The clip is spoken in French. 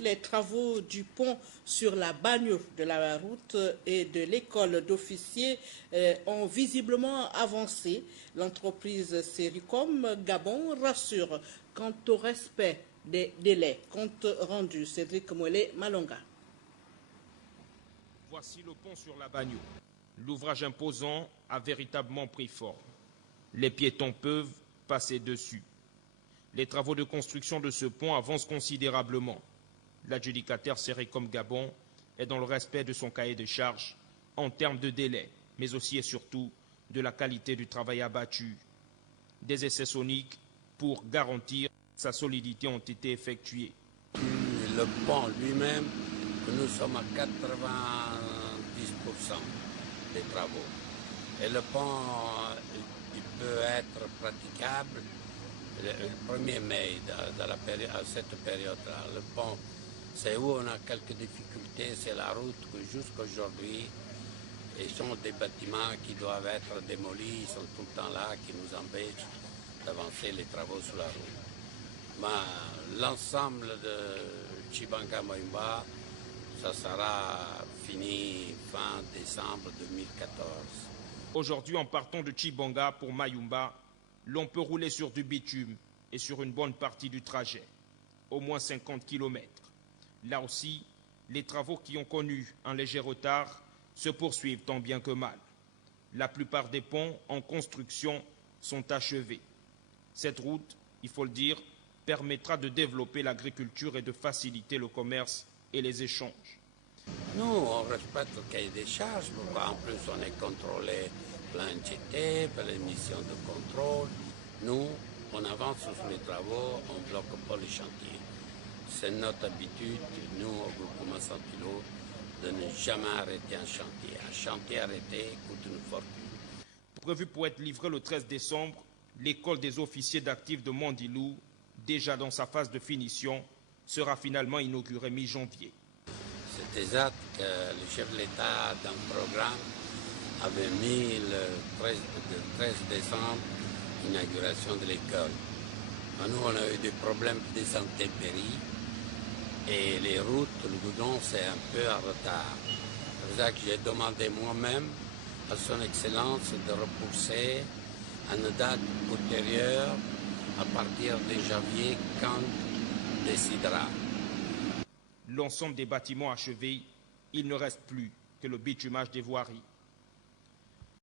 les travaux du pont sur la banlieue de la route et de l'école d'officiers ont visiblement avancé. L'entreprise Sericom Gabon rassure quant au respect des délais. Compte rendu, Cédric Mouelé Malonga. Voici le pont sur la banlieue. L'ouvrage imposant a véritablement pris forme. Les piétons peuvent passer dessus. Les travaux de construction de ce pont avancent considérablement. L'adjudicataire Sericom Gabon est dans le respect de son cahier de charges en termes de délai, mais aussi et surtout de la qualité du travail abattu. Des essais soniques pour garantir sa solidité ont été effectués. Le pont lui-même, nous sommes à 90% des travaux. Et le pont, il peut être praticable le 1er mai, à cette période-là. Le pont, c'est où on a quelques difficultés, c'est la route que jusqu'aujourd'hui, ils sont des bâtiments qui doivent être démolis, ils sont tout le temps là, qui nous empêchent d'avancer les travaux sur la route. Mais l'ensemble de Tchibanga Mayumba, ça sera fini fin décembre 2014. Aujourd'hui, en partant de Tchibanga pour Mayumba, l'on peut rouler sur du bitume et sur une bonne partie du trajet, au moins 50 km. Là aussi, les travaux qui ont connu un léger retard se poursuivent tant bien que mal. La plupart des ponts en construction sont achevés. Cette route, il faut le dire, permettra de développer l'agriculture et de faciliter le commerce et les échanges. Nous, on respecte le cahier des charges, en plus on est contrôlé par l'NGT, par les missions de contrôle. Nous, on avance sur les travaux, on ne bloque pas les chantiers. C'est notre habitude, nous, au groupement Santilo, de ne jamais arrêter un chantier. Un chantier arrêté coûte une fortune. Prévu pour être livré le 13 décembre, l'école des officiers d'actifs de Mandilou, déjà dans sa phase de finition, sera finalement inaugurée mi-janvier. C'est exact que le chef de l'État, dans le programme, avait mis le 13 décembre l'inauguration de l'école. Nous, on a eu des problèmes des intempéries et les routes, le goudron, c'est un peu en retard. C'est pour ça que j'ai demandé moi-même à son Excellence de repousser à une date ultérieure à partir de janvier quand décidera. L'ensemble des bâtiments achevés, il ne reste plus que le bitumage des voiries.